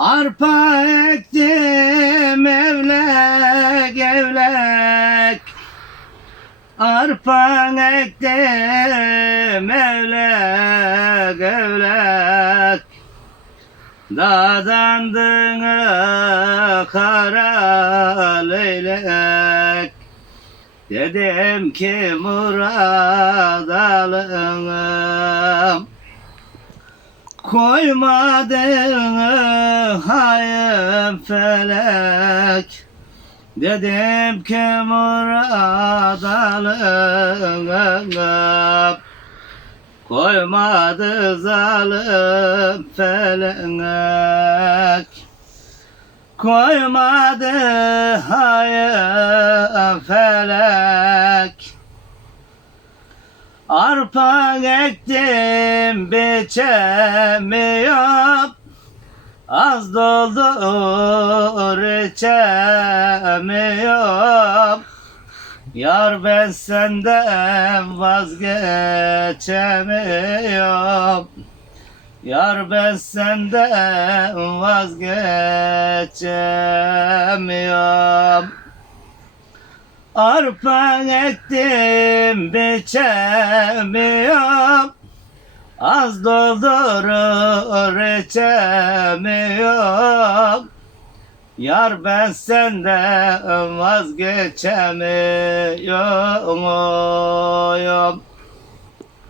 Arpa ektim evlek evlek. Arpa ektim evlek evlek. Dadandığına kara leylek. Dedim ki murad alınım Koymadın felek. Dedim ki murad alınım Koymadı zalim felek. Koymadı hayır felek. Arpa ektim biçemiyorum Az doldur içemiyorum Yar ben senden vazgeçemiyorum. Yar ben senden vazgeçemiyorum. Arpa ektim biçemiyorum Az doldurur içemiyorum. Yar ben senden vazgeçemiyorum